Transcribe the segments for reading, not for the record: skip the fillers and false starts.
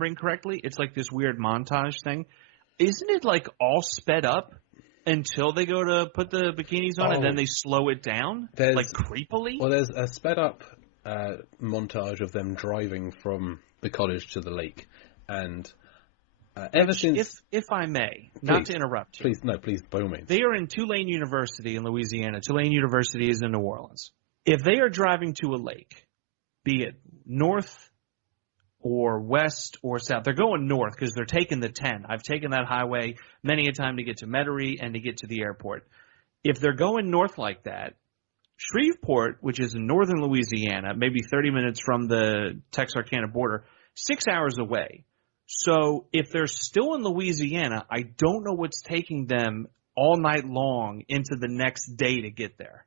remembering correctly, it's like this weird montage thing. Isn't it like all sped up until they go to put the bikinis on and then they slow it down? Like creepily? Well, there's a sped up montage of them driving from the cottage to the lake. And ever since... If I may, not to interrupt you. Please, by all means. They are in Tulane University in Louisiana. Tulane University is in New Orleans. If they are driving to a lake, be it north or west or south. They're going north because they're taking the 10. I've taken that highway many a time to get to Metairie and to get to the airport. If they're going north like that, Shreveport, which is in northern Louisiana, maybe 30 minutes from the Texarkana border, 6 hours away. So if they're still in Louisiana, I don't know what's taking them all night long into the next day to get there.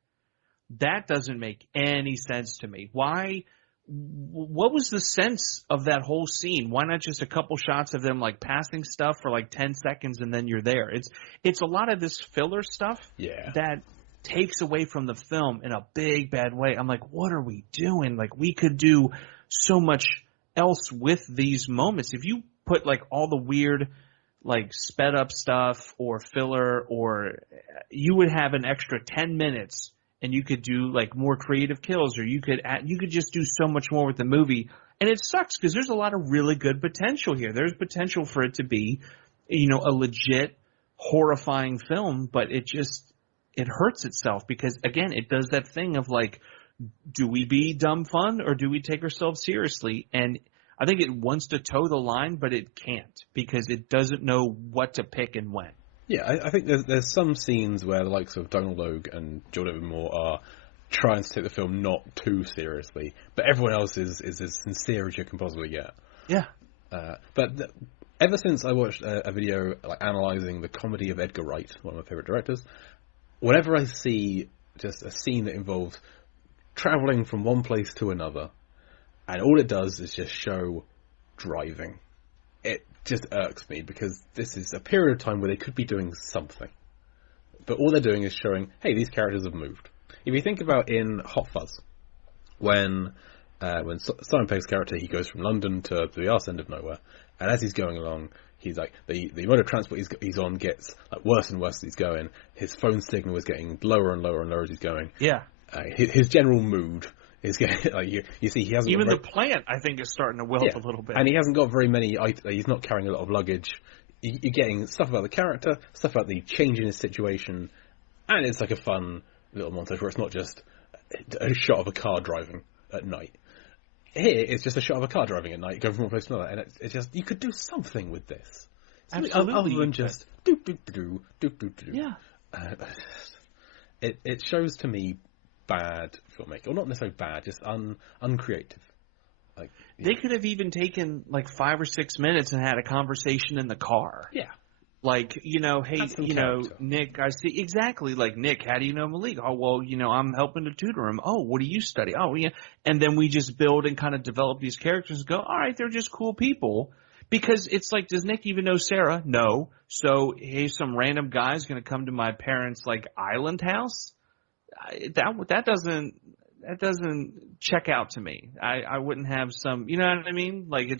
That doesn't make any sense to me. Why? What was the sense of that whole scene? Why not just a couple shots of them like passing stuff for like 10 seconds and then you're there? It's a lot of this filler stuff that takes away from the film in a big bad way. I'm like, what are we doing? Like, we could do so much else with these moments. If you put like all the weird like sped up stuff or filler, or you would have an extra 10 minutes and you could do like more creative kills, or you could just do so much more with the movie. And it sucks because there's a lot of really good potential here. There's potential for it to be, a legit horrifying film, but it hurts itself because, again, it does that thing of like, do we be dumb fun or do we take ourselves seriously? And I think it wants to toe the line, but it can't because it doesn't know what to pick and when. Yeah, I think there's some scenes where the likes of Donald Logue and Jordan Moore are trying to take the film not too seriously, but everyone else is as sincere as you can possibly get. Yeah. But ever since I watched a video like analysing the comedy of Edgar Wright, one of my favourite directors, whenever I see just a scene that involves travelling from one place to another, and all it does is just show driving, it just irks me because this is a period of time where they could be doing something. But all they're doing is showing, hey, these characters have moved. If you think about in Hot Fuzz, when Simon Pegg's character, he goes from London to the arse end of nowhere, and as he's going along, he's like, the mode of transport he's on gets like worse and worse as he's going. His phone signal is getting lower and lower and lower as he's going. Yeah. His general mood is getting, like, you see, he hasn't... Even the plant, I think, is starting to wilt a little bit. And he hasn't got very many... He's not carrying a lot of luggage. You're getting stuff about the character, stuff about the change in his situation, and it's like a fun little montage where it's not just a shot of a car driving at night. Here, it's just a shot of a car driving at night, going from one place to another, and it's just... You could do something with this. Absolutely. Other than just... Do-do-do-do. Yeah. It shows to me bad filmmaking, or not necessarily bad, just uncreative. Like, they could have even taken like 5 or 6 minutes and had a conversation in the car. Yeah. Like, hey, Nick, I see exactly like, Nick, how do you know Malik? Oh, well, I'm helping to tutor him. Oh, what do you study? Oh, yeah. And then we just build and kind of develop these characters and go, all right, they're just cool people. Because it's like, does Nick even know Sarah? No. So, hey, some random guy's going to come to my parents' like island house? That doesn't check out to me. I wouldn't have some, you know what I mean? Like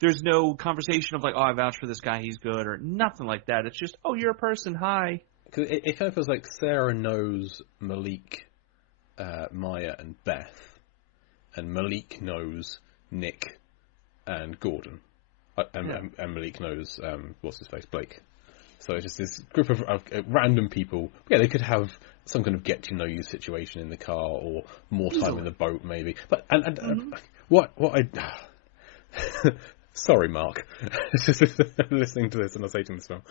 there's no conversation of like, oh, I vouch for this guy, he's good, or nothing like that. It's just, oh, you're a person, hi. Because it kind of feels like Sarah knows Malik, Maya, and Beth, and Malik knows Nick and Gordon, and Malik knows what's his face, Blake. So it's just this group of random people. Yeah, they could have some kind of get-to-know-you situation in the car, or more time in the boat, maybe. But what I... Sorry, Mark. Listening to this and not hating this film.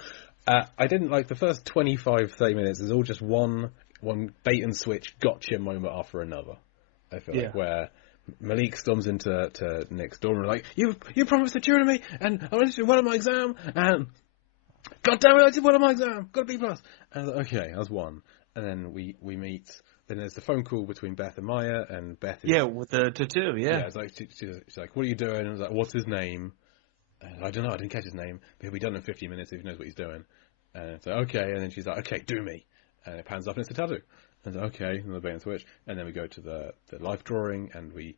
I didn't like the first 25, 30 minutes. Is all just one bait-and-switch gotcha moment after another. I feel like, where Malik storms into Nick's dorm and like, you promised to tutor me, and I wanted to do well on my exam, and... God damn it, I did well on my exam. Got a B+. And I was like, okay, that's one. And then we meet. Then there's the phone call between Beth and Maya, and Beth is... Yeah, with the tattoo, yeah. It's like, she's like, what are you doing? And I was like, what's his name? And I don't know, I didn't catch his name. But he'll be done in 15 minutes if he knows what he's doing. And it's like, okay. And then she's like, okay, do me. And it pans up and it's a tattoo. And it's like, okay, and the bait and switch. And then we go to the life drawing, and we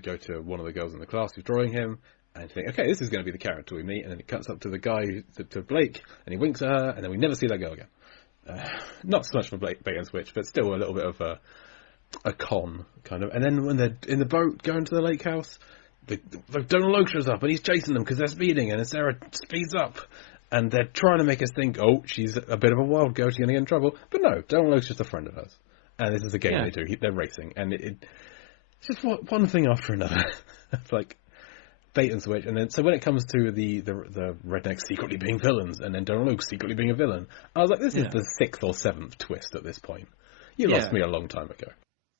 go to one of the girls in the class who's drawing him, And you think, okay, this is going to be the character we meet, and then it cuts up to the guy, to Blake, and he winks at her, and then we never see that girl again. Not so much for bait and switch, but still a little bit of a con, kind of. And then when they're in the boat going to the lake house, Donald Logue shows up, and he's chasing them because they're speeding, and Sarah speeds up. And they're trying to make us think, oh, she's a bit of a wild girl, she's going to get in trouble. But no, Donald Logue's just a friend of hers. And this is a game they do. They're racing. And it's just one thing after another. It's like bait and switch. And then, so when it comes to the rednecks secretly being villains, and then Donald Logue secretly being a villain, I was like, this is the 6th or 7th twist at this point. You lost me a long time ago.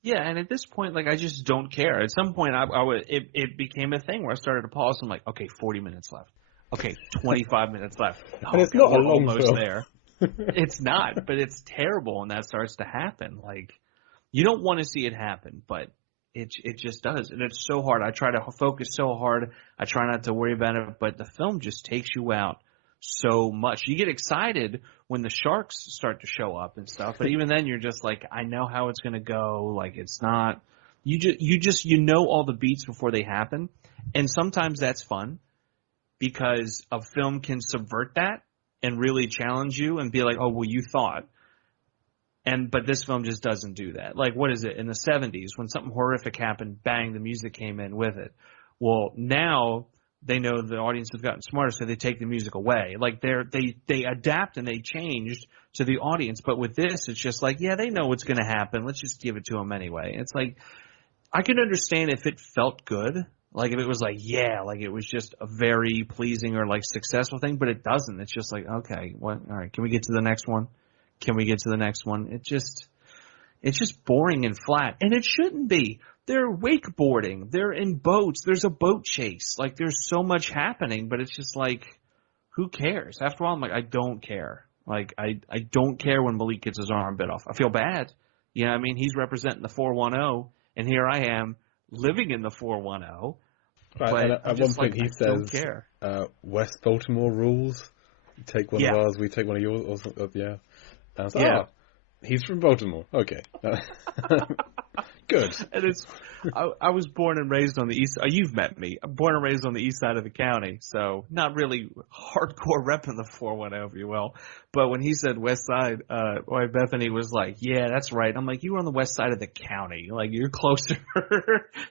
Yeah, and at this point, like, I just don't care. At some point, it became a thing where I started to pause. I'm like, okay, 40 minutes left. Okay, 25 minutes left. And it's not a long almost film. there. It's not, but it's terrible when that starts to happen. Like, you don't want to see it happen, but it just does. And it's so hard. I try to focus so hard. I try not to worry about it, but the film just takes you out so much. You get excited when the sharks start to show up and stuff, but even then you're just like, I know how it's going to go. Like, it's not – you know all the beats before they happen, and sometimes that's fun. Because a film can subvert that and really challenge you and be like, oh, well, you thought. But this film just doesn't do that. Like, what is it? In the 70s, when something horrific happened, bang, the music came in with it. Well, now they know the audience has gotten smarter, so they take the music away. Like, they adapt and they changed to the audience. But with this, it's just like, yeah, they know what's going to happen. Let's just give it to them anyway. It's like, I can understand if it felt good. Like, if it was like, yeah, like it was just a very pleasing or like successful thing, but it doesn't. It's just like, okay, what? All right, can we get to the next one? Can we get to the next one? It's just boring and flat, and it shouldn't be. They're wakeboarding. They're in boats. There's a boat chase. Like, there's so much happening, but it's just like, who cares? After a while, I'm like, I don't care. Like, I don't care when Malik gets his arm bit off. I feel bad. You know what I mean? He's representing the 410, and here I am, living in the 410. Right, and at one point he says, West Baltimore rules. You take one of ours, we take one of yours. Or, yeah. And I was like, he's from Baltimore. Okay. Good. And I was born and raised on the east. You've met me. I'm born and raised on the east side of the county, so not really hardcore repping the 410, if you will. But when he said west side, Bethany was like, "Yeah, that's right." I'm like, "You were on the west side of the county. Like, you're closer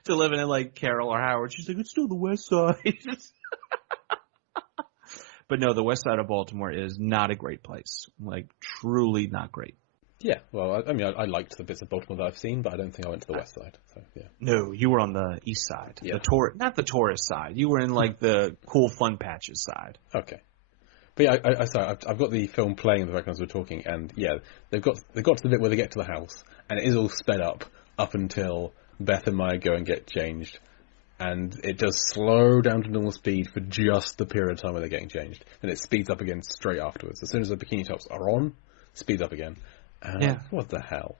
to living in like Carroll or Howard." She's like, "It's still the west side." But no, the west side of Baltimore is not a great place. Like, truly not great. Yeah, well, I mean, I liked the bits of Baltimore that I've seen, but I don't think I went to the west side. So, yeah. No, you were on the east side. Yeah. Not the tourist side. You were in, like, the cool fun patches side. Okay. But yeah, sorry, I've got the film playing in the background as we're talking, and yeah, they've got to the bit where they get to the house, and it is all sped up until Beth and Maya go and get changed, and it does slow down to normal speed for just the period of time where they're getting changed, and it speeds up again straight afterwards. As soon as the bikini tops are on, speeds up again. What the hell?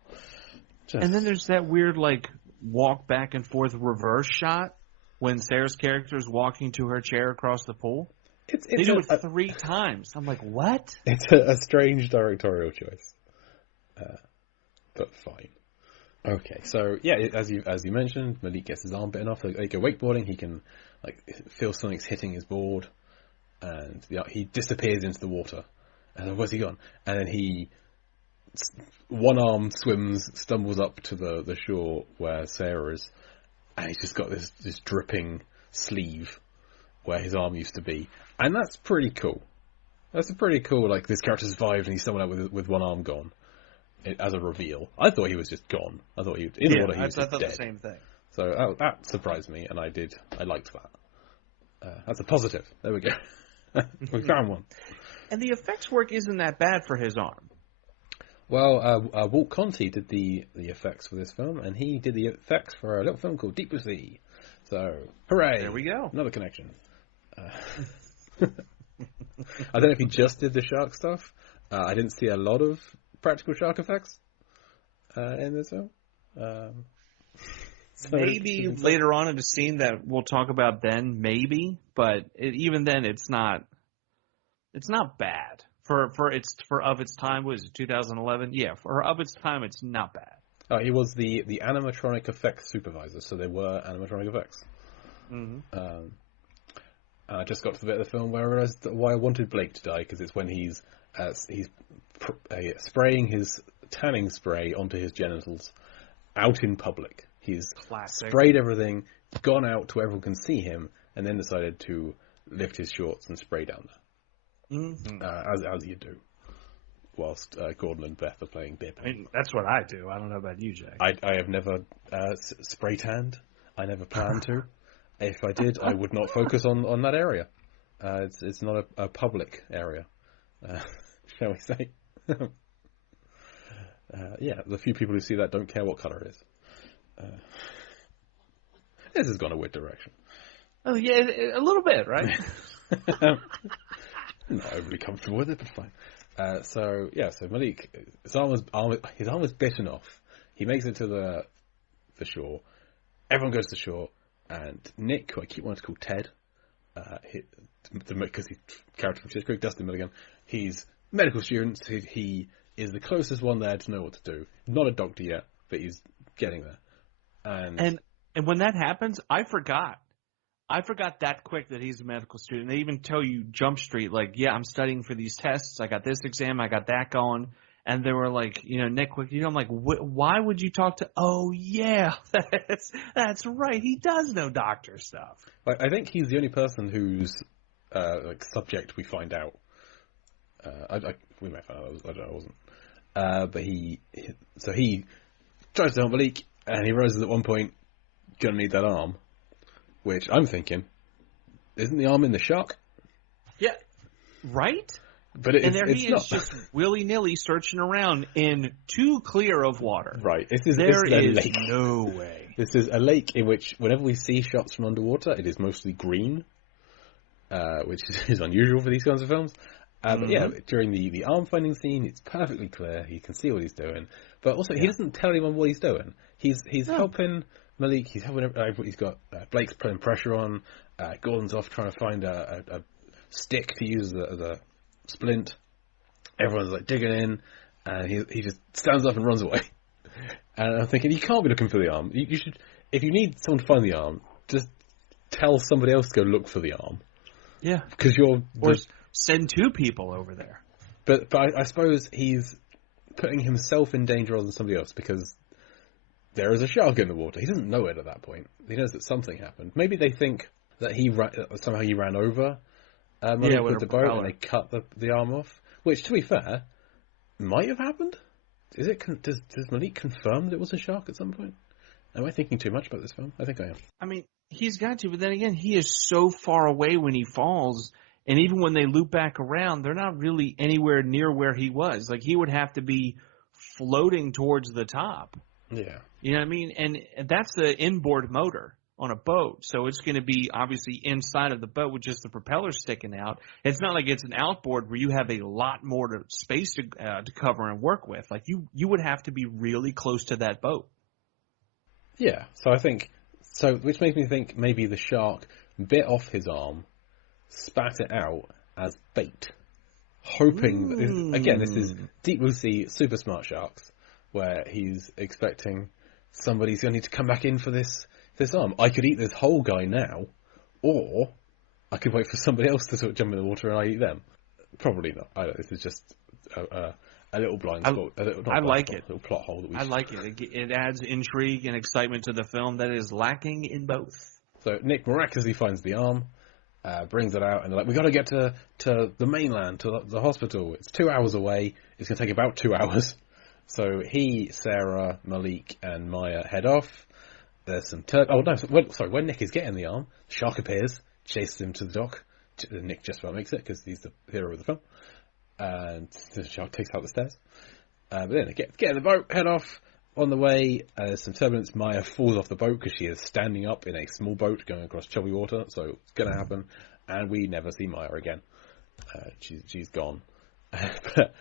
And then there's that weird, like, walk back and forth reverse shot when Sarah's character is walking to her chair across the pool. They do it 3 times. I'm like, what? It's a strange directorial choice. But fine. Okay, so, yeah, as you mentioned, Malik gets his arm bitten off. They go wakeboarding. He can, like, feel something's hitting his board. And he disappears into the water. And where's he gone? And then one arm stumbles up to the shore where Sarah is, and he's just got this dripping sleeve where his arm used to be, and that's pretty cool. That's a pretty cool, like, this character survived and he's someone out with one arm gone, as a reveal. I thought he was just gone. I thought he was just dead. The same thing. So that surprised me, and I liked that. That's a positive. There we go. We found one. And the effects work isn't that bad for his arm. Well, Walt Conti did the effects for this film, and he did the effects for a little film called Deep Blue Sea. So, hooray! There we go. Another connection. I don't know if he just did the shark stuff. I didn't see a lot of practical shark effects in this film. So maybe later on in the scene that we'll talk about then, maybe, but even then, it's not bad. For of its time, was it 2011? Yeah, of its time, it's not bad. He was the animatronic effects supervisor, so they were animatronic effects. Mm-hmm. I just got to the bit of the film where I realised why I wanted Blake to die, because it's when he's spraying his tanning spray onto his genitals out in public. He's sprayed everything, gone out to where everyone can see him, and then decided to lift his shorts and spray down there. Mm-hmm. As you do. Whilst Gordon and Beth are playing beer pong. I mean, that's what I do. I don't know about you, Jack. I have never spray tanned. I never planned to. If I did, I would not focus on that area. It's not a public area, shall we say. The few people who see that don't care what colour it is. This has gone a weird direction. Oh, yeah, a little bit, right? Not overly comfortable with it, but fine. So Malik, his arm was bitten off. He makes it to the shore. Everyone goes to shore, and Nick, who I keep wanting to call Ted, because he's character from Schitt's Creek, Dustin Milligan, he's a medical student. He is the closest one there to know what to do. Not a doctor yet, but he's getting there. And when that happens, I forgot that quick that he's a medical student. They even tell you Jump Street, like, yeah, I'm studying for these tests. I got this exam. I got that going. And they were like, Nick, I'm like, why would you talk to? Oh yeah, that's right. He does know doctor stuff. I think he's the only person whose subject we find out. We may find out. I don't know. I wasn't. But he tries to help Malik, and he realizes at one point, gonna need that arm. Which I'm thinking, isn't the arm in the shark? Yeah, right. But he is just willy-nilly searching around in too clear of water. Right. There is no way. This is a lake in which, whenever we see shots from underwater, it is mostly green, which is unusual for these kinds of films. But yeah, during the arm finding scene, it's perfectly clear. He can see what he's doing. But also, he doesn't tell anyone what he's doing. He's helping Malik. He's helping everybody. He's got Blake's putting pressure on. Gordon's off trying to find a stick to use as a splint. Everyone's like digging in, and he just stands up and runs away. And I'm thinking, you can't be looking for the arm. You should, if you need someone to find the arm, just tell somebody else to go look for the arm. Yeah, because send two people over there. But I suppose he's putting himself in danger rather than somebody else, because there is a shark in the water. He doesn't know it at that point. He knows that something happened. Maybe they think that somehow he ran over with the boat and they cut the arm off. Which, to be fair, might have happened. Does Malik confirm that it was a shark at some point? Am I thinking too much about this film? I think I am. I mean, he's got to, but then again, he is so far away when he falls, and even when they loop back around, they're not really anywhere near where he was. Like, he would have to be floating towards the top. Yeah. You know what I mean? And that's the inboard motor on a boat, so it's going to be obviously inside of the boat with just the propeller sticking out. It's not like it's an outboard where you have a lot more space to cover and work with. Like, you would have to be really close to that boat. Yeah, which makes me think maybe the shark bit off his arm, spat it out as bait, hoping that, again, this is deep blue sea, super smart sharks, where he's expecting somebody's going to need to come back in for this arm. I could eat this whole guy now, or I could wait for somebody else to sort of jump in the water and I eat them. Probably not. This is just a little blind spot. I like it. A little plot hole that we. I like it. It adds intrigue and excitement to the film that is lacking in both. So Nick miraculously finds the arm, brings it out, and they're like, "We got to get to the mainland, to the hospital. It's 2 hours away. It's going to take about 2 hours." So he, Sarah, Malik, and Maya head off. There's some when Nick is getting the arm, the shark appears, chases him to the dock. Nick just about makes it because he's the hero of the film. And the shark takes out the stairs. But then they get in the boat, head off. On the way, there's some turbulence. Maya falls off the boat because she is standing up in a small boat going across choppy water. So it's going to happen. And we never see Maya again. She's gone. But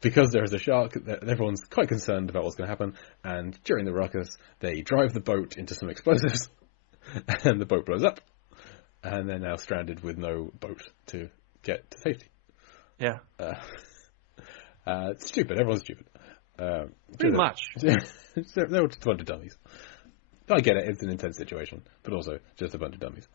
because there is a shark, everyone's quite concerned about what's going to happen. And during the ruckus, they drive the boat into some explosives. And the boat blows up. And they're now stranded with no boat to get to safety. Yeah. It's stupid. Everyone's stupid. Pretty much. They're just a bunch of dummies. I get it. It's an intense situation. But also just a bunch of dummies.